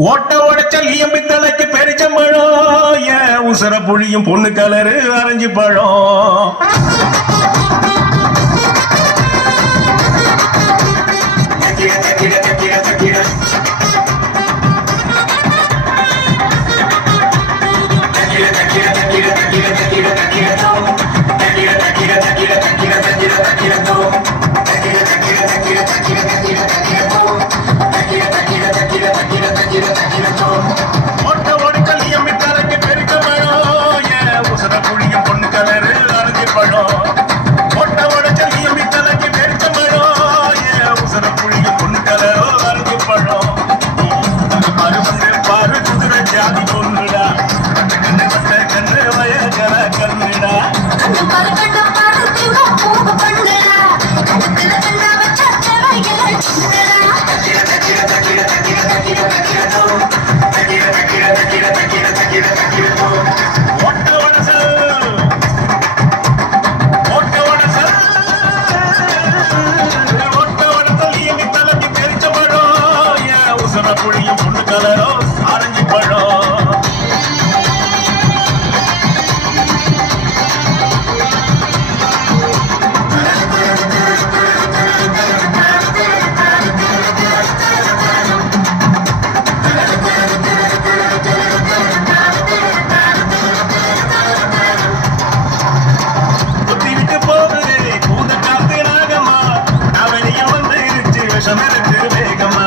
ஓட்ட உடைச்சல் எம்பித்தலைக்கு பெரிச்சம்பழம் ஏன் உசர புழியும் பொண்ணு கலரு அரைஞ்சு பழம் புளியும் பொண்ணு கலரோ ஆரஞ்சு பழம் விட்டு போகுது கூத காத்து நாகமா அவனைய வந்து இருச்சு விஷம் இருக்கு வேகமா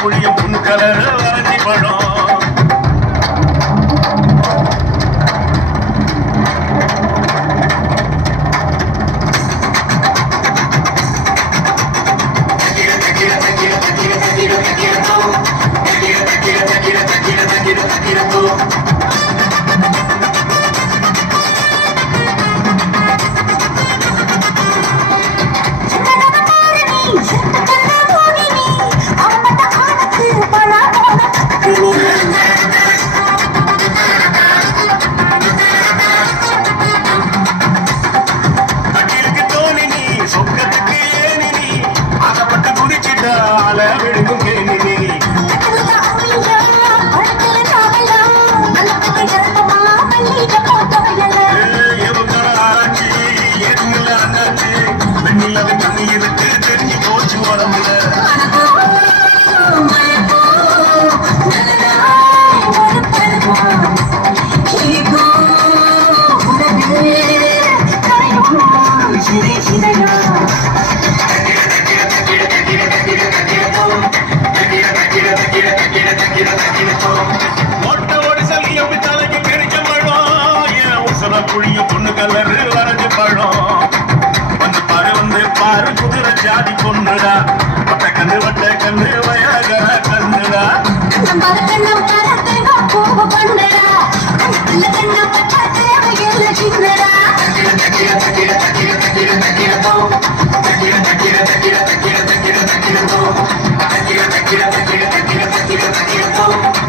புளியும் பொண்ணு கலரு அரைஞ்சி பழம் தெரிஞ்சு போச்சு உடம்புல ஓட்ட ஓடிசல் எப்படி தலைக்கு பெரிச்ச பழம் ஏன் உசர புழியும் பொண்ணு கலரு வரைஞ்சு பழம் வந்து பாரு குதிரை ஜாதி பொண்ணுடா வட்ட கண்ணு வயகர கண்ணுடா Thank you.